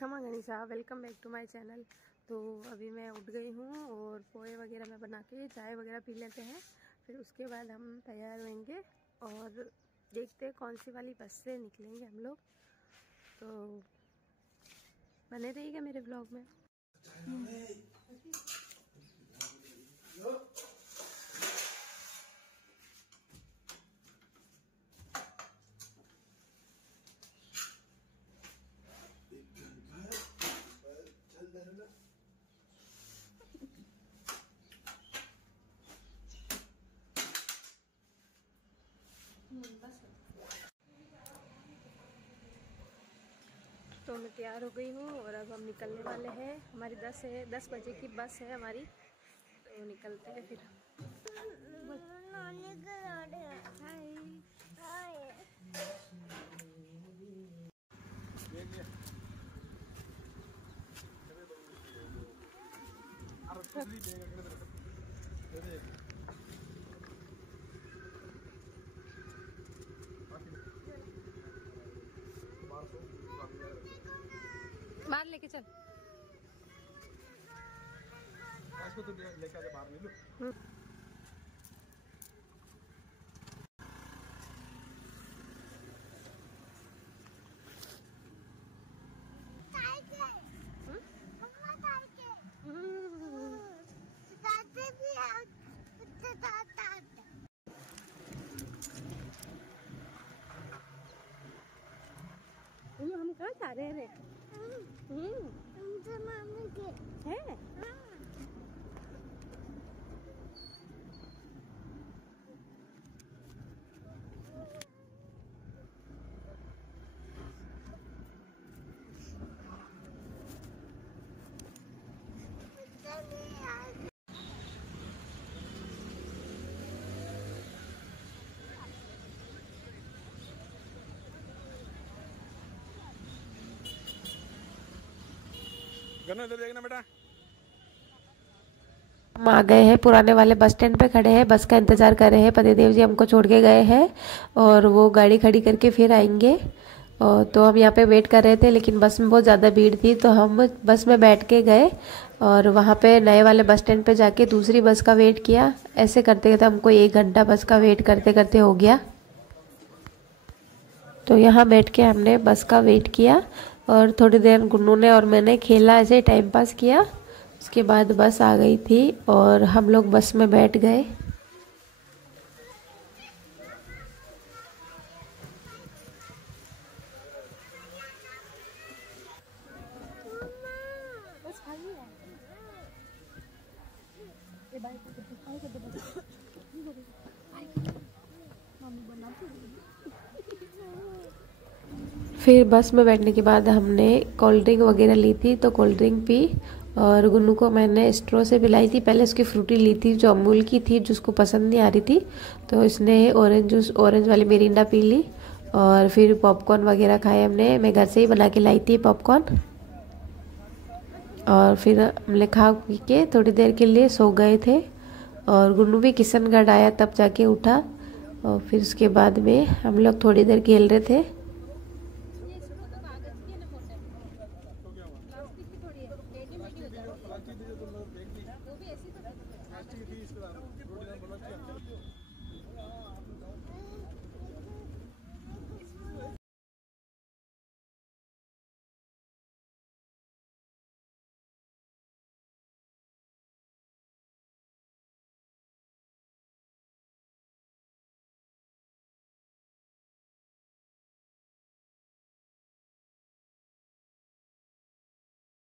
खमा गनीसा, welcome back to my channel. तो अभी मैं उठ गई हूँ और पोहे वगैरह में बना के चाय वगैरह पी लेते हैं। फिर उसके बाद हम तैयार होंगे और देखते हैं कौन सी वाली बस से निकलेंगे हम लोग। तो बने रहिएगा मेरे ब्लॉग में। तो मैं तैयार हो गई हूँ और अब हम निकलने वाले हैं। हमारी 10 बजे की बस है हमारी, तो निकलते हैं फिर। बाहर लेके चल। इसको तो लेके आके बाहर ले लो। हम कहाँ जा रहे हैं? है इधर देखना बेटा। हम आ गए हैं, पुराने वाले बस स्टैंड पे खड़े हैं, बस का इंतज़ार कर रहे हैं। पतिदेव जी हमको छोड़ के गए हैं और वो गाड़ी खड़ी करके फिर आएंगे। और तो हम यहाँ पे वेट कर रहे थे, लेकिन बस में बहुत ज़्यादा भीड़ थी तो हम बस में बैठ के गए और वहाँ पे नए वाले बस स्टैंड पे जाके दूसरी बस का वेट किया। ऐसे करते करते हमको 1 घंटा बस का वेट करते करते हो गया। तो यहाँ बैठ के हमने बस का वेट किया और थोड़ी देर गुन्नू ने और मैंने खेला, ऐसे टाइम पास किया। उसके बाद बस आ गई थी और हम लोग बस में बैठ गए। फिर बस में बैठने के बाद हमने कोल्ड ड्रिंक वगैरह ली थी, तो कोल्ड ड्रिंक पी और गुन्नू को मैंने स्ट्रॉ से पिलाई थी। पहले उसकी फ्रूटी ली थी जो अमूल की थी, जिसको पसंद नहीं आ रही थी, तो इसने ऑरेंज वाली मिरिंडा पी ली। और फिर पॉपकॉर्न वगैरह खाए हमने, मैं घर से ही बना के लाई थी पॉपकॉर्न। और फिर हमने खा पी के थोड़ी देर के लिए सो गए थे और गुन्नू भी किशनगढ़ आया तब जाके उठा। और फिर उसके बाद में हम लोग थोड़ी देर खेल रहे थे।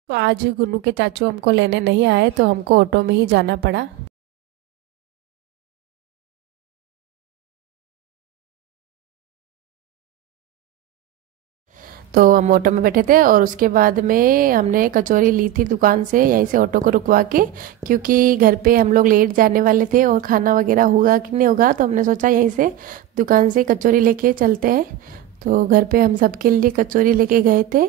तो आज गुन्नू के चाचू हमको लेने नहीं आए तो हमको ऑटो में ही जाना पड़ा। तो हम ऑटो में बैठे थे और उसके बाद में हमने कचौरी ली थी दुकान से, यहीं से ऑटो को रुकवा के, क्योंकि घर पे हम लोग लेट जाने वाले थे और खाना वगैरह होगा कि नहीं होगा, तो हमने सोचा यहीं से दुकान से कचौरी लेके चलते हैं। तो घर पे हम सबके लिए कचौरी लेके गए थे।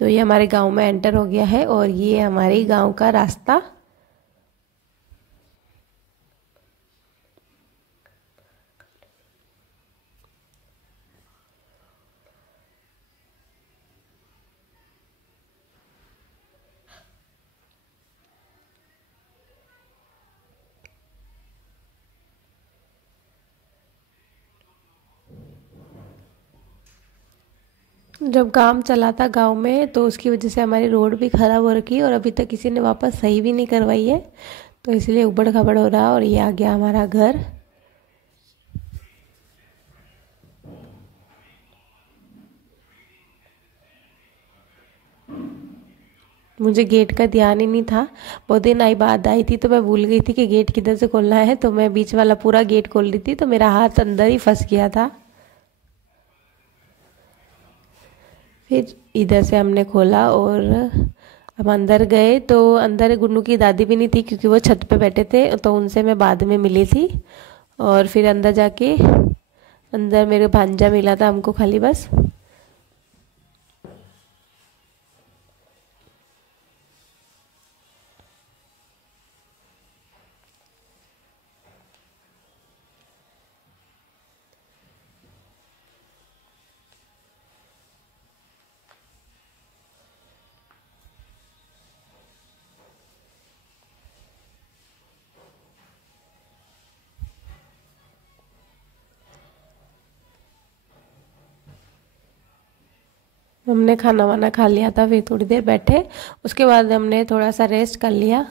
तो ये हमारे गांव में एंटर हो गया है और ये हमारे गांव का रास्ता। जब काम चला था गांव में तो उसकी वजह से हमारी रोड भी ख़राब हो रखी है और अभी तक किसी ने वापस सही भी नहीं करवाई है, तो इसलिए उबड़ खाबड़ हो रहा है। और ये आ गया हमारा घर। मुझे गेट का ध्यान ही नहीं था, बहुत दिन बाद आई थी तो मैं भूल गई थी कि गेट किधर से खोलना है, तो मैं बीच वाला पूरा गेट खोल रही थी तो मेरा हाथ अंदर ही फंस गया था। फिर इधर से हमने खोला और हम अंदर गए तो अंदर गुन्नू की दादी भी नहीं थी क्योंकि वो छत पे बैठे थे, तो उनसे मैं बाद में मिली थी। और फिर अंदर जाके अंदर मेरे भांजा मिला था हमको खाली बस। हमने खाना वाना खा लिया था, फिर थोड़ी देर बैठे, उसके बाद हमने थोड़ा सा रेस्ट कर लिया।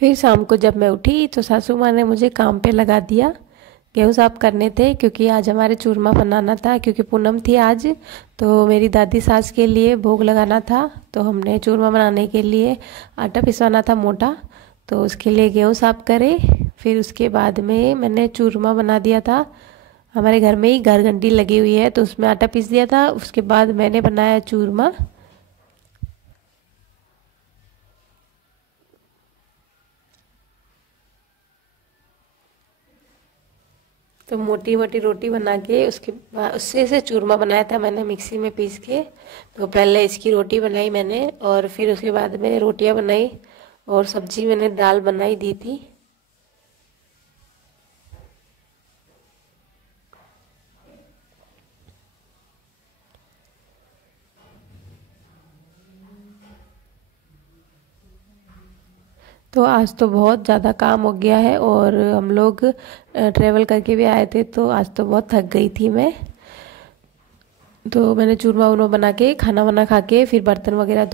फिर शाम को जब मैं उठी तो सासू माँ ने मुझे काम पे लगा दिया। गेहूँ साफ करने थे क्योंकि आज हमारे चूरमा बनाना था, क्योंकि पूनम थी आज, तो मेरी दादी सास के लिए भोग लगाना था। तो हमने चूरमा बनाने के लिए आटा पिसवाना था मोटा, तो उसके लिए गेहूँ साफ करे। फिर उसके बाद में मैंने चूरमा बना दिया था। हमारे घर में ही घर घंटी लगी हुई है तो उसमें आटा पीस दिया था। उसके बाद मैंने बनाया चूरमा। तो मोटी मोटी रोटी बना के उसके बाद उससे से चूरमा बनाया था मैंने मिक्सी में पीस के। तो पहले इसकी रोटी बनाई मैंने और फिर उसके बाद मैंने रोटियां बनाई और सब्जी मैंने दाल बनाई दी थी। तो आज तो बहुत ज़्यादा काम हो गया है और हम लोग ट्रेवल करके भी आए थे, तो आज तो बहुत थक गई थी मैं। तो मैंने चूरमा वूरमा बना के खाना वाना खा के फिर बर्तन वगैरह